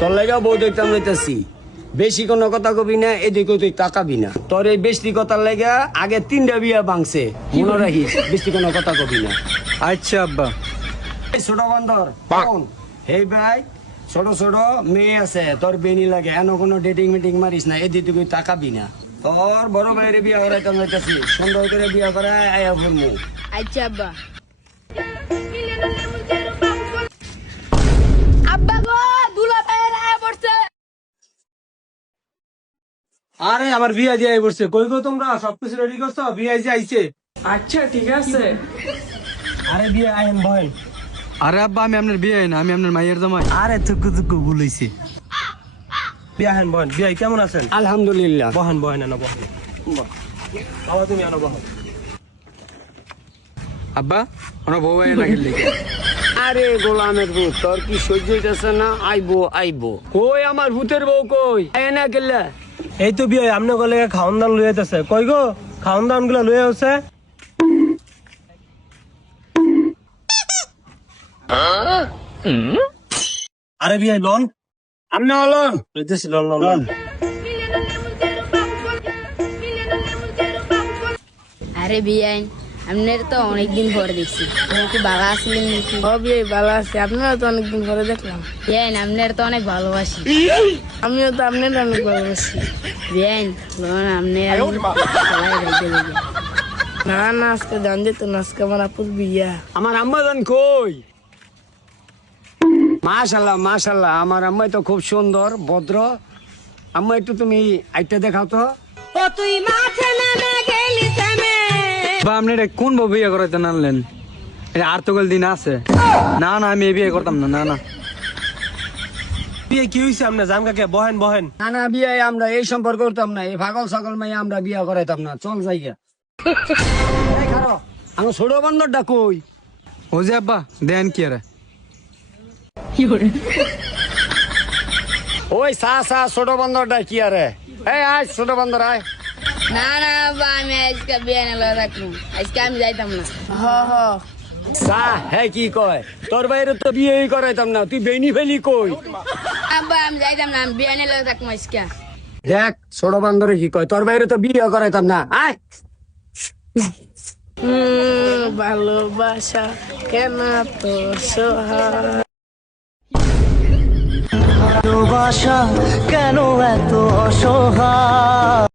তোর লাগা বউ দেখতাম লইতাছি বেশি কোনো কথা কবি না, এদিকে তুই তাকাবি না। তোর এই বেশি কথার লাগা আগে 3টা বিয়া ভাঙছে, মনে রাখিস। বেশি কোনো কথা কবি না। আচ্ছা আব্বা। ছোট বন্দর হে ভাই, ছোট ছোট মেয়ে আছে তোর বেনি লাগে, এন কোনো ডেটিং মিটিং মারিস না, এদিকে তুই তাকাবি না। তোর বড় ভাইয়ের বিয়া করাইতাম লইতাছি, সুন্দর করে বিয়া করায় আয়া ফেলমু। আচ্ছা আব্বা। আব্বা গো, দুলা ভাইয়ের আয়া পড়ছে। আরে আমার বিয়া দিয়ে পড়ছে। কই গো তোমরা সবকিছু রেডি করছো? বিয়া যে আইছে। আচ্ছা ঠিক আছে। আরে বিয়া আইন ভয়। আরে আব্বা আমি আপনার বিয়ে না, আমি আপনার মাইয়ের জামাই। আরে তুকু তুকু বলেছি। বিয়া হেন বহেন। বিয়া কেমন আছেন? আলহামদুলিল্লাহ। বহেন বহেন না বহেন। বাবা তুমি আনো বহেন। আব্বা ওনা বউ আয় না গেলে। আরে গোলামের বউ, তোর কি সহ্য হইতেছে না? আইবো আইবো। কই আমার ভূতের বউ কই? আয় না গেলে। এই তো বিয়ে আমনে গলে খাওন দান লই আইতাছে। কই গো খাওন দান গুলা লই আইছে? আরে বিয়ে লন আমনে লন লইতেছি লন লন লন। আরে বিয়াইন, আপনার তো অনেকদিন পরে দেখছি। আপনি কি ভালো আছিলেন নাকি? ও বিয়ে ভালো আছে, আপনারা তো অনেকদিন পরে দেখলাম। বিয়াইন, আপনার তো অনেক ভালোবাসি। আমিও তো আপনার অনেক ভালোবাসি। বিয়াইন, লোন আপনি সবাই রাইতে দেখবেন। না না, আজকে জান যেত না, আজকে আমার আপুর বিয়া। আমার আম্মা জান কই? মাশাআল্লাহ মাশাআল্লাহ, আমার আম্মাই তো খুব সুন্দর ভদ্র। আম্মা একটু তুমি আইটা দেখাও তো। বা আপনি এটা কোন বউ বিয়ে করাইতে আনলেন? এটা আর তো গেল দিন আছে। না না আমি এই বিয়ে করতাম না। না না বিয়ে কি হইছে? আপনি জান কাকে বহেন বহেন। না না, বিয়ে আমরা এই সম্পর্ক করতাম না, এই পাগল ছাগল মাই আমরা বিয়া করাইতাম না। চল যাইগা। এই খারো, আমার ছোট বান্দরটা কই? ও যে আব্বা দেন কি আরে? ওই সা সা ছোট বান্দরটা কি আরে? এই আয় ছোট বান্দর আয়। না না আব্বা, আমি আজকে বিয়ে নিয়ে রাখবো। আজকে আমি যাইতাম না। হ হ। সা হ্যাঁ কি কয়? তোর বাইরে তো বিয়েই করাইতাম না, তুই বেনি ফেলি কই? আব্বা আমি যাইতাম না, আমি বিয়ে নিয়ে রাখবো আজকে। দেখ ছোট বান্দরে কি কয়, তোর বাইরে তো বিয়ে করাইতাম না। আয় ভালোবাসা কেন তো সহায়। ভালোবাসা কেন এত অসহায়?